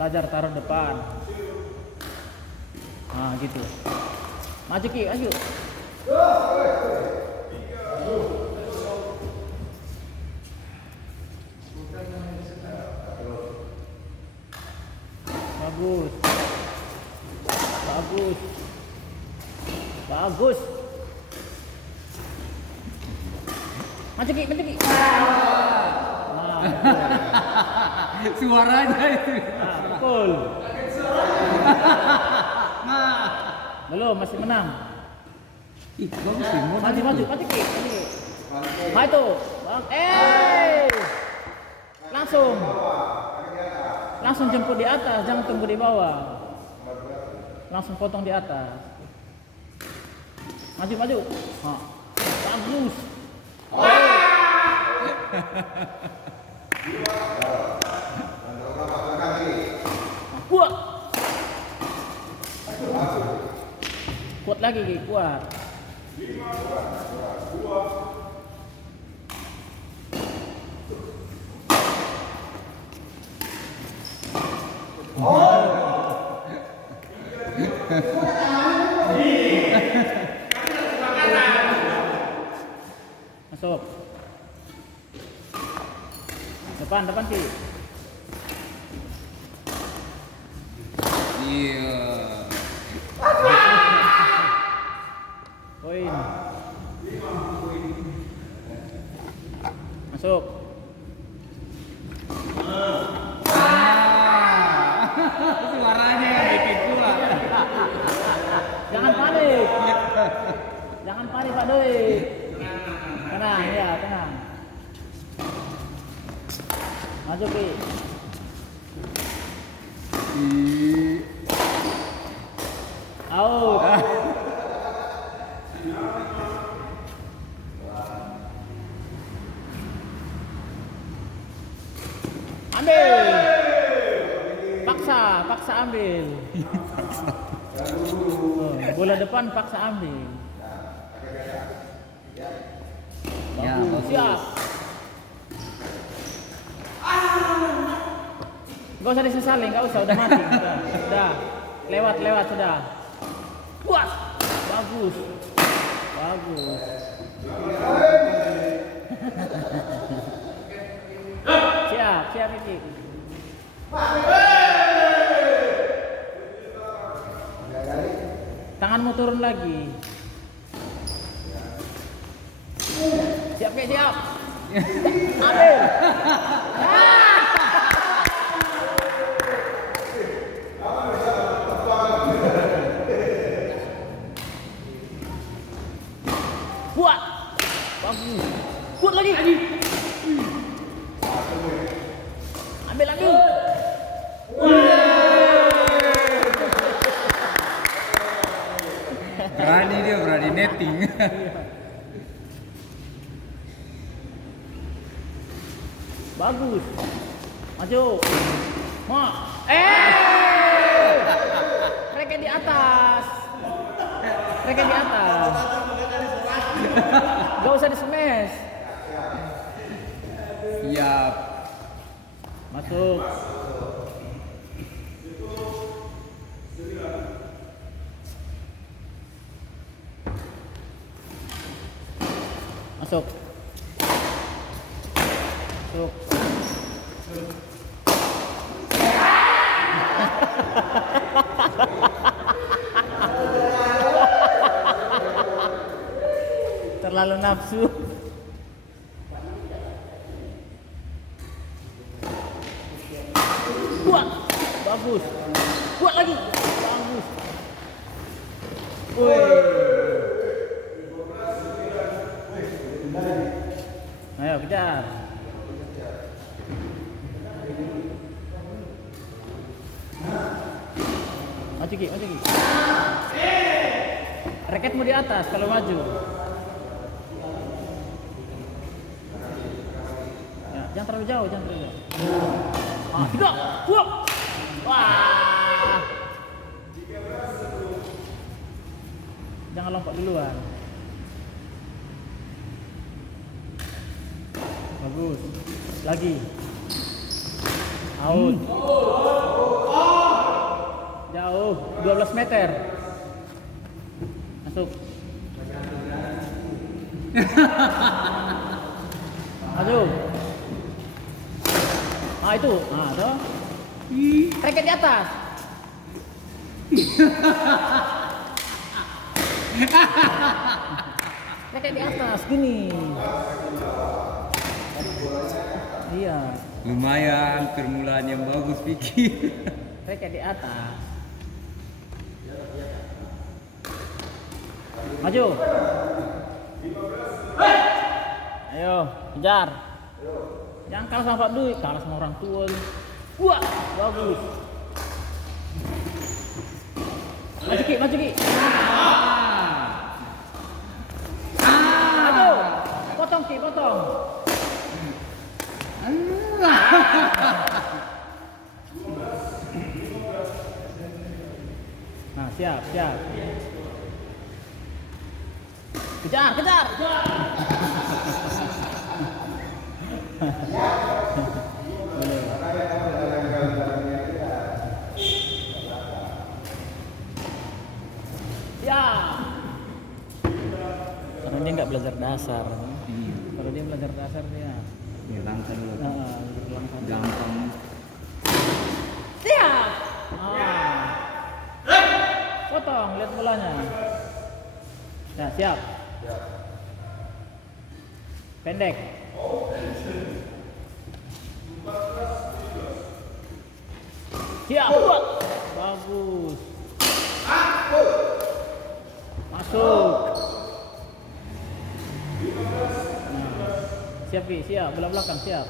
Belajar taruh depan. Nah, gitu. Maju Ki, maju. Bagus. Bagus. Bagus. Maju Ki, maju Ki. Nah, Suaranya itu. nah, pukul. Nah, Belum, masih menang. ih, bagus sih. Maju, maju, maju Ki, maju Ki. Nah itu. Langsung. Langsung jemput di atas, jangan tunggu di bawah. Langsung potong di atas. Maju, maju. Nah, bagus. Kuat. Kuat lagi, Ki, kuat. Masuk. Depan, depan Ki. Iya. Poin. Masuk. Suaranya yang bikin pula. Jangan panik. Jangan panik Pak Doi. Tenang, ya, tenang. Maju Ki. Out. Ambil. Paksa ambil. Oh, bola depan paksa ambil. Ya, Bagus, bagus. siap. Gak usah disesali, gak usah, udah mati. Udah. Lewat sudah. Puas. Bagus. Bagus. Siap Iki. Tanganmu turun lagi. Siap Ki, siap. Ambil. Kuat. Bagus. Kuat lagi. Ambil. Berani netting. Bagus. Maju. Mereka di atas. Gak usah di smash. Siap. Masuk. Masuk. Terlalu nafsu. Kuat. Bagus. Kuat lagi. Bagus. Ayo kejar. Maju Ki. Raketmu di atas kalau maju. Ya, jangan terlalu jauh. Tiga. Wah. Jangan lompat duluan. Bagus. Lagi. Out. Jauh 12 meter. Masuk. Maju. Ah itu. Ah, tuh. Raket di atas. Raket di atas gini. Iya. Lumayan permulaan yang bagus Vicky. Raket di atas. Maju. Ayo, kejar. Jangan kalah sama Pak Dwi, kalah sama orang tua. Wah, bagus. Maju Ki, maju Ki. Maju. Potong Ki, potong. Nah, siap, siap. Kejar, kejar. Ya. Karena dia nggak belajar dasar. Kalau dia belajar dasar dia. Ya langsung Langsung. gampang. Siap. Potong, lihat bolanya. Nah, siap. Pendek. Siap. Buat. Bagus. Masuk. Nah. Siap Ki, siap. Bola belakang siap.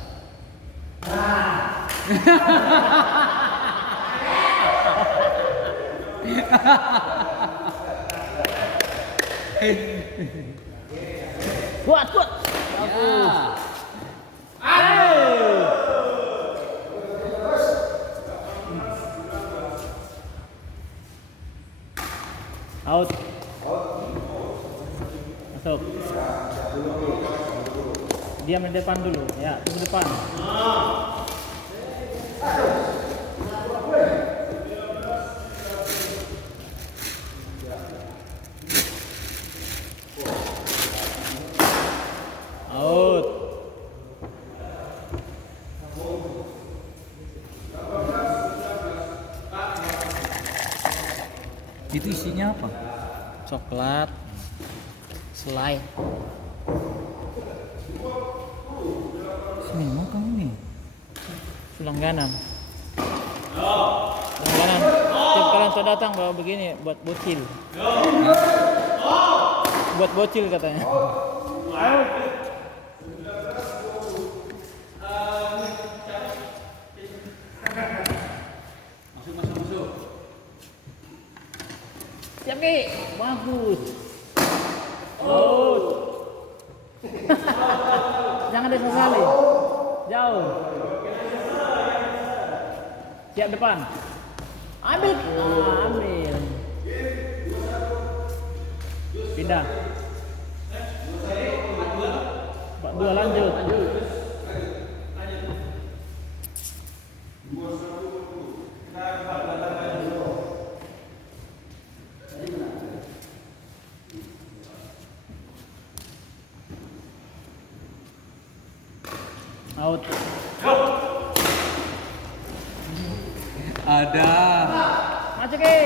Buat, buat. Bagus. Out. Masuk. Diam di depan dulu. Ya, tunggu depan. Out. Itu isinya apa? Coklat. Selai. Sini mau kamu nih. Langganan. Langganan. Tiap kalian sudah datang bawa begini buat bocil. Buat bocil katanya. Masuk. Siap Ki. Bagus. Jangan disesali. Jauh. Siap depan. Ambil. Ambil. Pindah. 42 lanjut. Out. Ada. Maju Ki.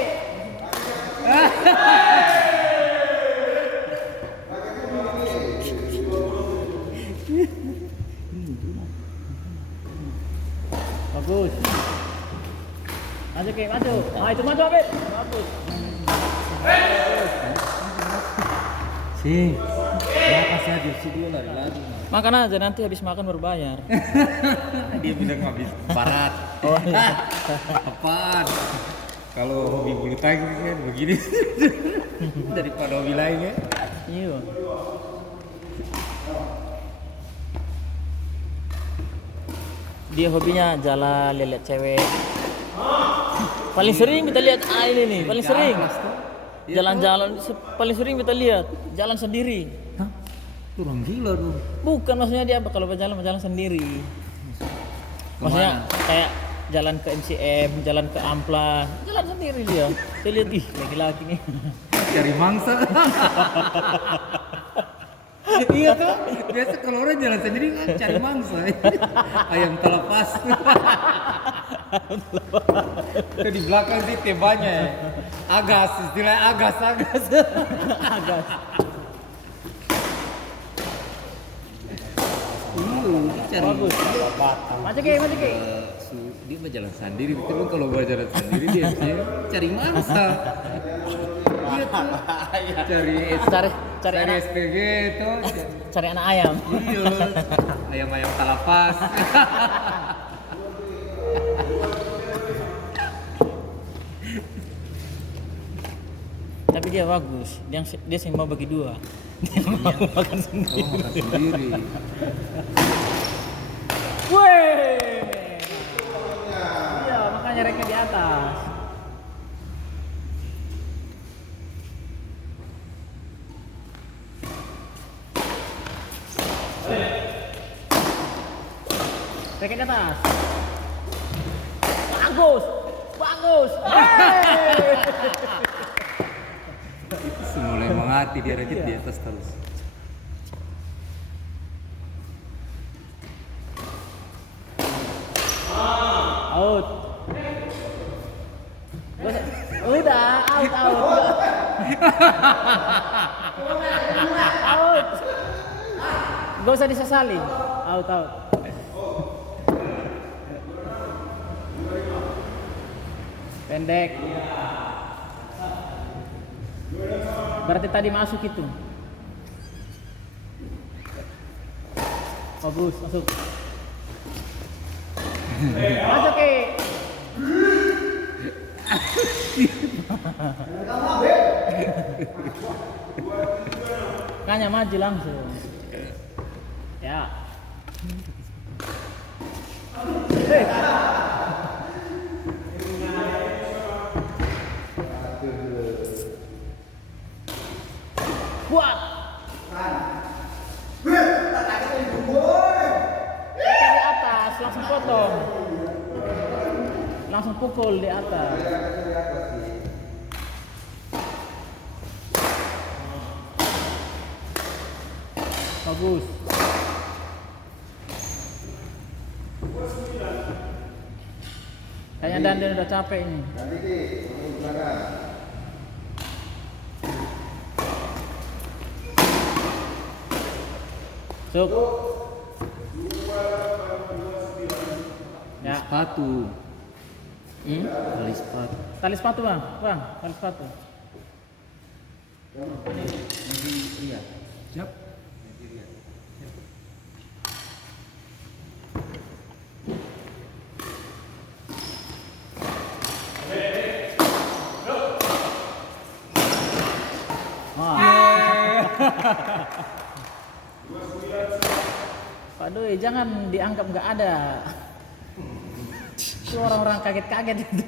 Bagus. Maju Ki, maju. Ah itu maju ambil. Bagus. Sih. Berapa saja sih dia lari-lari. Makan aja nanti habis makan berbayar. Dia bilang habis barat. Oh iya. Apaan? Kalau hobi bulu tangkis kan begini daripada hobi lainnya. Iya. Dia hobinya jalan lihat cewek. Paling sering kita lihat ini nih, paling sering. Jalan-jalan paling sering kita lihat jalan sendiri. Hah? Itu orang gila tuh. Bukan maksudnya dia kalau berjalan sendiri. Maksudnya kayak jalan ke MCM, jalan ke Amplas, jalan sendiri dia. Saya lihat ih laki-laki nih. Cari mangsa. Iya tuh, biasa kalau orang jalan sendiri kan cari mangsa. Ayam telepas. Itu di belakang sih tebanya ya. Agas, istilahnya agas. Agas. Cari Bagus. batang. Maju ke. Dia mah jalan sendiri, betul kan kalau gua jalan sendiri dia cari mangsa. Iya tuh. Cari Cari SPG tuh. cari anak ayam. Iya. Ayam-ayam talapas. Tapi dia bagus. Dia sembah bagi dua. Dia mau makan sendiri. Oh, makan sendiri. Weh. Iya, makanya reknya di atas. Reknya di atas. Bagus. Itu semula mengati dia rakit di atas terus. Out. Udah, out. Out. Gak usah disesali. Out. Pendek. Berarti tadi masuk itu. Bagus, masuk. Masuk ke. Kayaknya maju langsung. Ya. Kuat. Di atas langsung potong. Langsung pukul di atas. Bagus. Kayaknya Dandan udah capek ini. Suk. Ya. Sepatu. Tali sepatu. Tali sepatu bang. Tali sepatu. Iya. Siap. Pak Doi, jangan dianggap nggak ada. Itu orang-orang kaget-kaget itu.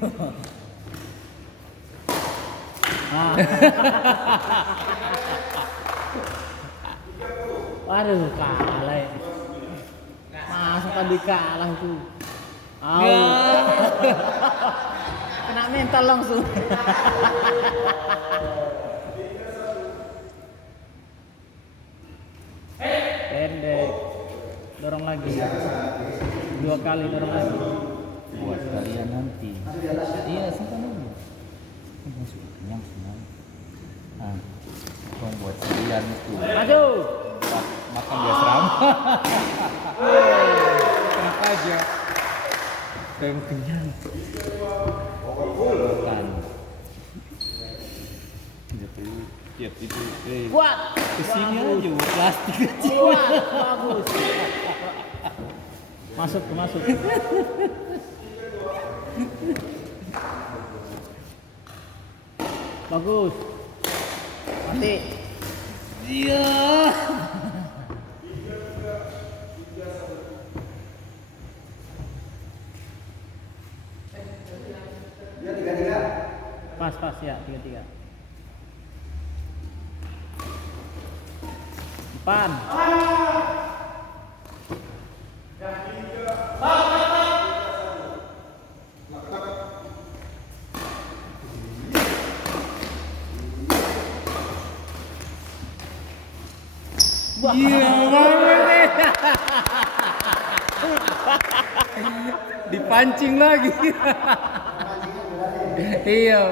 Waduh, kalah ya. Masa tadi kalah itu. Kena mental langsung. Pendek. Dorong lagi. 2 kali dorong lagi. Buat kalian nanti. Iya, simpan dulu. Masuk kenyang semua. Nah, tolong buat kalian itu. Maju. Makan di asrama. Enak aja. Kayak kenyang. Makan. Tidak perlu tiap itu. Kuat. Kesini aja plastik kecil. Kuat. Bagus. Masuk. Bagus. Mati. Iya. Pas ya 3-3. Depan. Iya, banget deh. Dipancing lagi. Iya.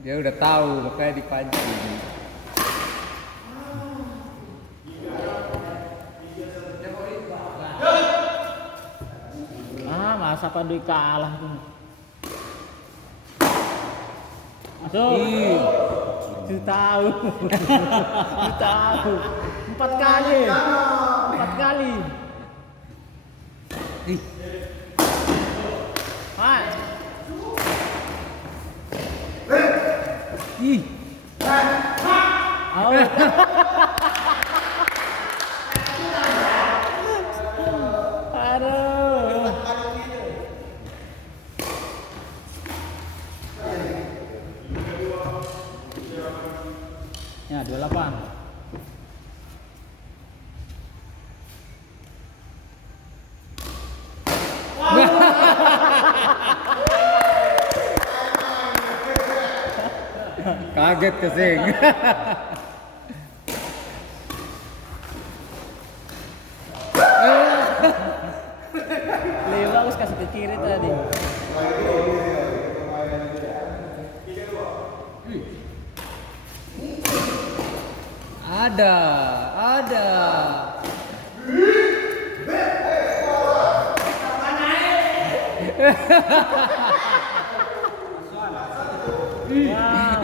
Dia udah tahu makanya dipancing. Masa Pandu kalah tuh. Masuk. Ih. Itu tahu. Itu tahu. 4 kali. 4 kali. Ih. Mas. Ih. Out. Aduh. Ya, 28. Kaget kesing. Lebih bagus kasih ke kiri tadi. Ada.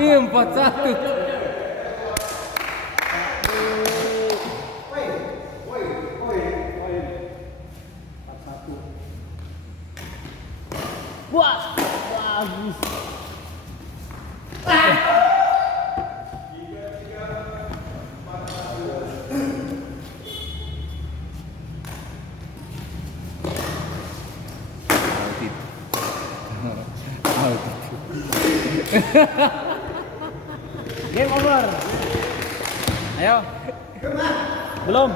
Iya 4-1. Wah, bagus. Game over. Ayo. Belum.